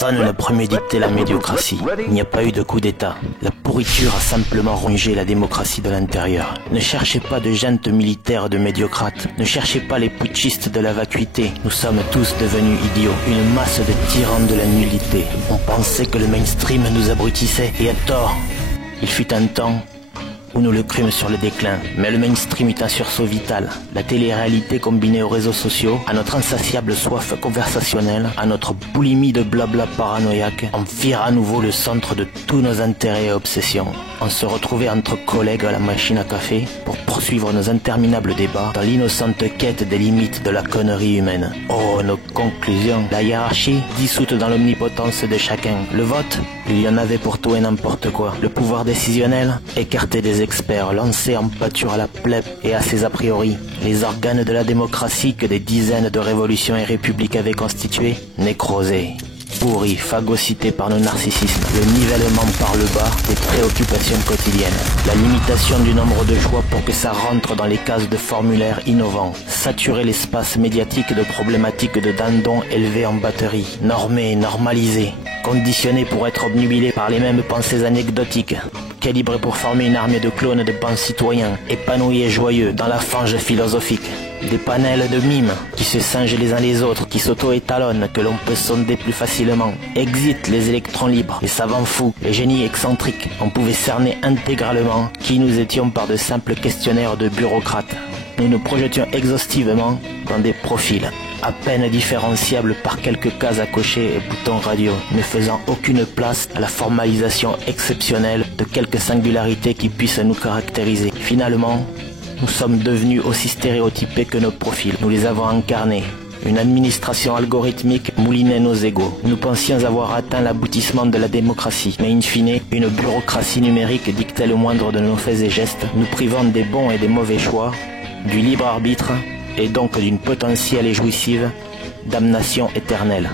Personne ne préméditait la médiocratie. Il n'y a pas eu de coup d'État. La pourriture a simplement rongé la démocratie de l'intérieur. Ne cherchez pas de junte militaire de médiocrates. Ne cherchez pas les putschistes de la vacuité. Nous sommes tous devenus idiots. Une masse de tyrans de la nullité. On pensait que le mainstream nous abrutissait, et à tort. Il fut un temps où nous le crûmes sur le déclin. Mais le mainstream est un sursaut vital. La télé-réalité combinée aux réseaux sociaux, à notre insatiable soif conversationnelle, à notre boulimie de blabla paranoïaque, en firent à nouveau le centre de tous nos intérêts et obsessions. On se retrouvait entre collègues à la machine à café pour poursuivre nos interminables débats dans l'innocente quête des limites de la connerie humaine. Oh, nos conclusions. La hiérarchie, dissoute dans l'omnipotence de chacun. Le vote, il y en avait pour tout et n'importe quoi. Le pouvoir décisionnel, écarté des experts, lancé en pâture à la plèbe et à ses a priori. Les organes de la démocratie que des dizaines de révolutions et républiques avaient constitués, nécrosés. Pourris, phagocytés par nos narcissismes, le nivellement par le bas des préoccupations quotidiennes, la limitation du nombre de choix pour que ça rentre dans les cases de formulaires innovants, saturer l'espace médiatique de problématiques de dindons élevés en batterie, normés, normalisés, conditionnés pour être obnubilés par les mêmes pensées anecdotiques, calibrés pour former une armée de clones de bons citoyens, épanouis et joyeux dans la fange philosophique. Des panels de mimes qui se singent les uns les autres, qui s'auto-étalonnent, que l'on peut sonder plus facilement. Exit les électrons libres, les savants fous, les génies excentriques. On pouvait cerner intégralement qui nous étions par de simples questionnaires de bureaucrates. Nous nous projetions exhaustivement dans des profils, à peine différenciables par quelques cases à cocher et boutons radio, ne faisant aucune place à la formalisation exceptionnelle de quelques singularités qui puissent nous caractériser. Finalement, nous sommes devenus aussi stéréotypés que nos profils. Nous les avons incarnés. Une administration algorithmique moulinait nos égos. Nous pensions avoir atteint l'aboutissement de la démocratie, mais in fine, une bureaucratie numérique dictait le moindre de nos faits et gestes, nous privant des bons et des mauvais choix, du libre arbitre, et donc d'une potentielle et jouissive damnation éternelle.